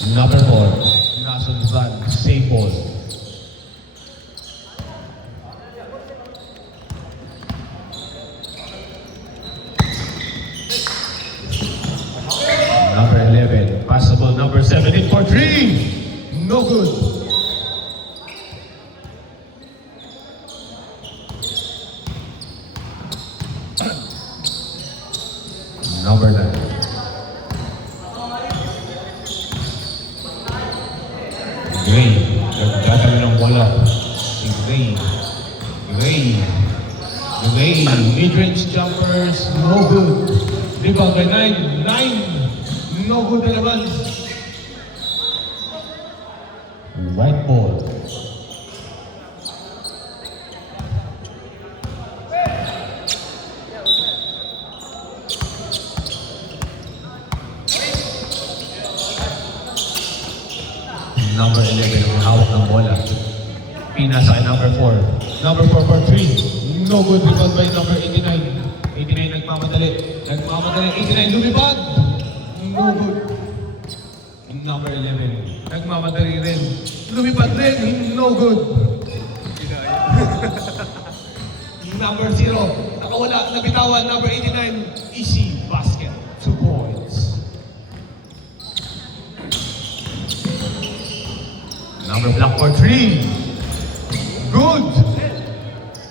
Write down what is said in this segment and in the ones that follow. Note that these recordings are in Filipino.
Number 4, Nason Van, same ball. Number 11, passable. Number 17 for 3. No good. Number 9. Gray. Nagdadala ng bola. Si Gray. Gray. Gray. Mid-range jumpers. No good. Rebound by 9. 9. No good na naman. Right ball. Number 11 ang hawak ng bola. Pinasa kay number 4. Number 4 for 3. No good. Rebound by number 89. 89 nagmamadali. Nagmamadali. 89 lumipad. No good. Number 11. Nagmamadali rin. Lumipad rin. No good. Number 0. Nakawala. Nabitawan. Number 89. Easy basket. 2 points. Number black for 3. Good.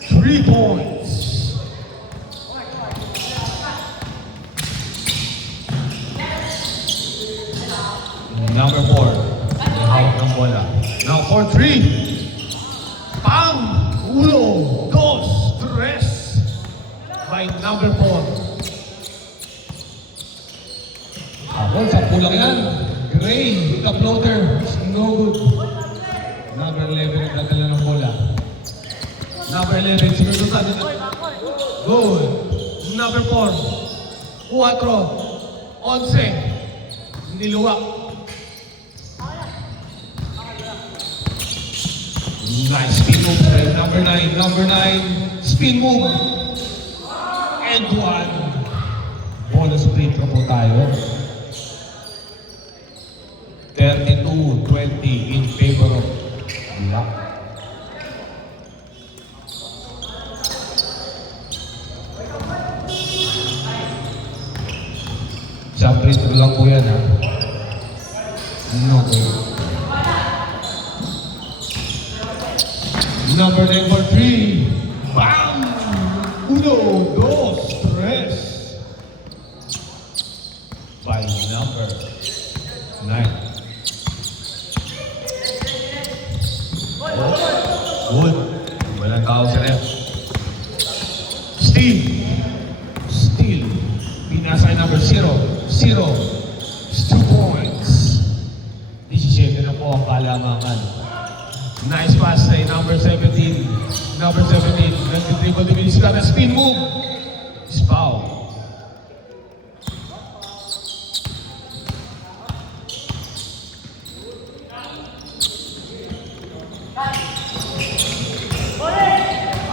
3 points. Number 4. Hawak ng bola. Now for 3. Pang! 1, 2, 3. By number 4. Habol sa pulang yan. Gray, the floater. No good. Number 11 ang dadala ng bola. Number 11, sinusutan na. Good. Number 4. 4. 11. Niluwak. Nice spin move by number 9. Number 9, spin move. And 1. Bonus split na po tayo. 32-20 in favor of Black. Sa free throw lang po yan, ha? No good. Number 9 for 3. Bam! 1, 2, 3. By number 9. Wood. Walang tao sa ref. Steal. Steal. Pinasa number 0. 0. 2 points. 17 na po ang kalamangan. Nice pass kay number 17. Number 17. Nag-dribble the Vinicius na spin move. It's foul.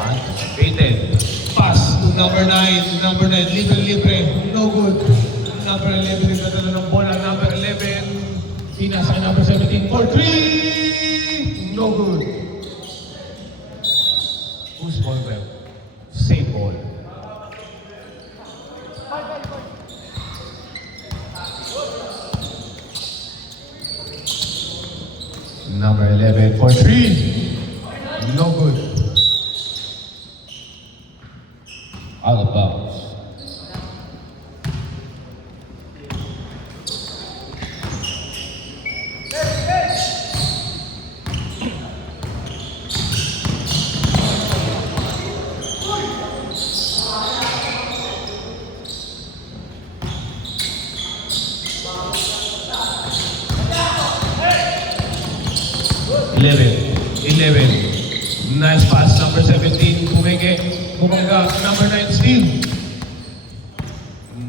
Anticipated. Pass to number 9. Number 9. Libre. No good. Number 11. Nagdadala ng bola. Number 11. Pinasa kay number 17 for 3. No good. Who's ball well? Same ball. Number 11 for 3. No good. Out of bounds. Nice pass, number 17, Bumanga, number 9, Steve.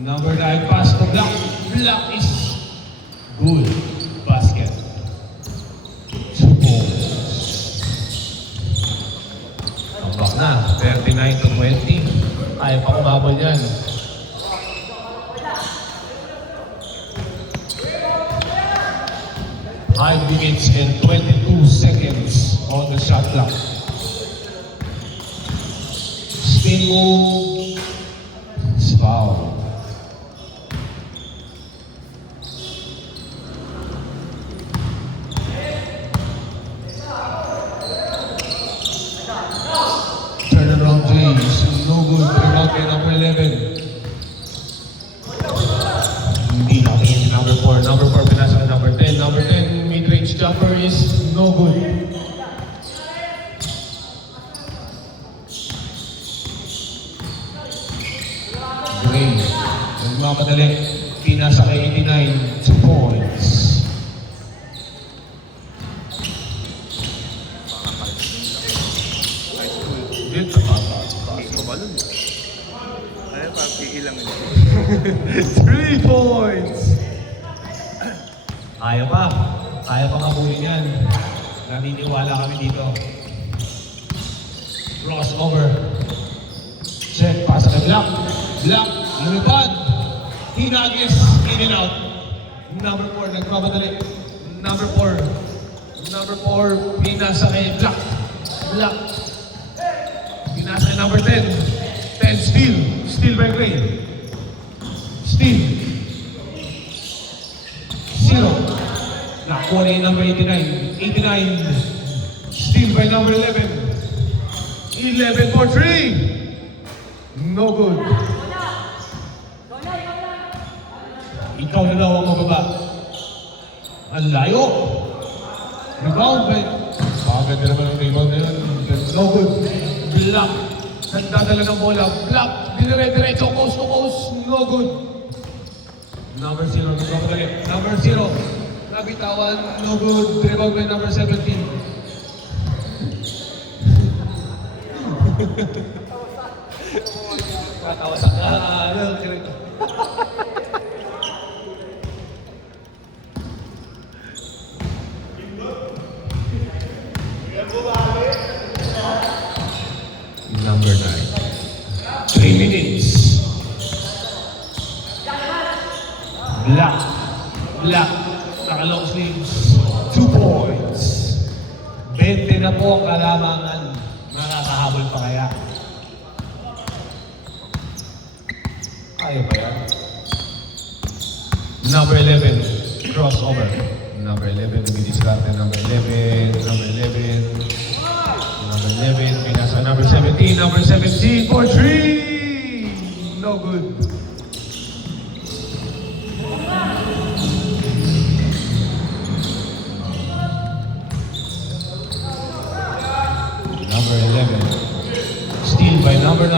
Number 9, pass to Black. Black is good. Basket. 2 points. Tambak na, 39-20. Ayaw pa kumabal yan. 5 minutes and 22 seconds on the shot clock. Spin move. It's foul. Turnaround three is no good. Rebound by number 11. Hindi natin si number 4. Number 4 pinasa na number 10. Number 10 mid-range jumper is no good. Gray. Nagmamadali. Pinasa kay 89. 2 points. Dito pa. Tumalun. Ay, parang iilang yun. 3 points! Kaya pa. Kaya pa kabuhin yan. Naniniwala kami dito. Crossover. Check. Pasa kay Black. Black. Lumipad. Hinagis. In and out. Number 4. Nagpapadali. Number 4. Number 4. Pinasa kay Black. Black. Pinasa kay number 10. 10 steal. Steal by Gray. Steal. 0. Nakuha na yung number 89. 89. Steal by number 11. 11 for 3. No good. Ikaw na daw ang mababa. Ang layo. Rebound by... Paganda naman ang rebound na yun. No good. Black. Nagdadala ng bola. Black. Dire-diretso. Coast to coast. No good. Number 0. Nagpapadali. Number 0. Nabitawan. No good. Rebound by number 17. Katawa sa Number 9. 3 minutes. Black. Black. Naka-long sleeves. 2 points. 20 na po ang kalamangan. Nakakahabol pa kaya? Kaya ba yan? Number 11. Crossover. Number 11. Biniskarte. Number 11. Number 11. Number 11. Pinasa number 17. Number 17 for 3. No good. Number 11. Steal by number 9.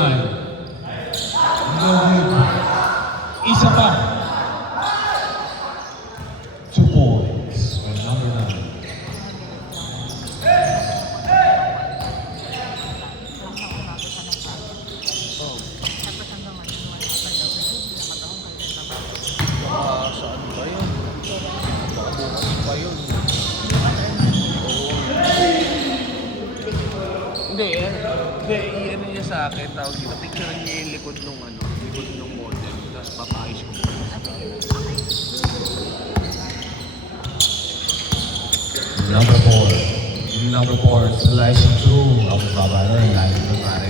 No good. Isa pa. 2 points by number 9. Saan ba yun? Baka bukas pa yun. Hindi, ano niya sa akin, tawag dito, picture niya yung likod nung likod nung model, tapos papayos ko. Number 4. Number 4. Slicing through. Ang baba na yung lalim ng pare.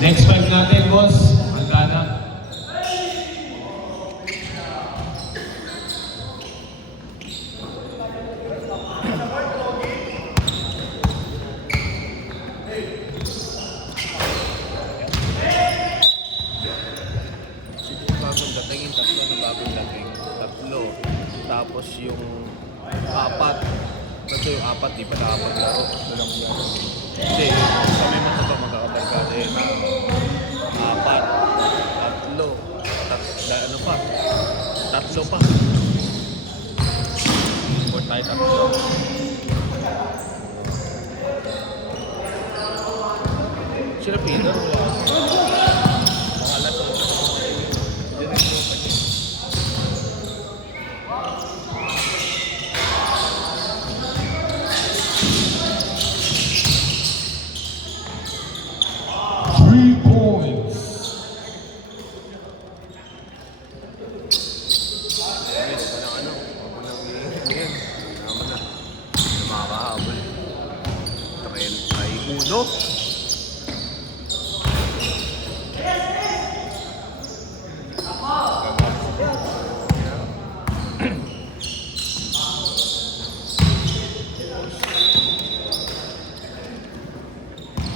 Next 5 natin, boss. Magkana? Siguro bagong dating, yung tatlo na bagong dating. Tatlo. Tapos yung 4. Kasi yung 4, di pa nakapaglaro. Hindi, kami man sa ito magkakabarkada eh. 4. Tatlo. Ano pa? Tatlo pa. Import tayo tatlo. Sila Peter, wala. Mga alas 8. Diretso pa siya.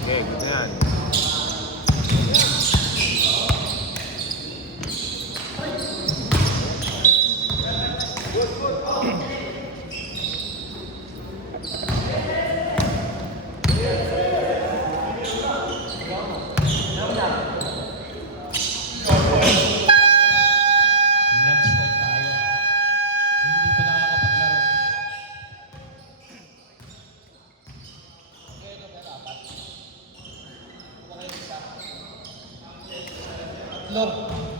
Okay, good na yan. Next set tayo. Hindi pa nakakapaglaro. Tatlo.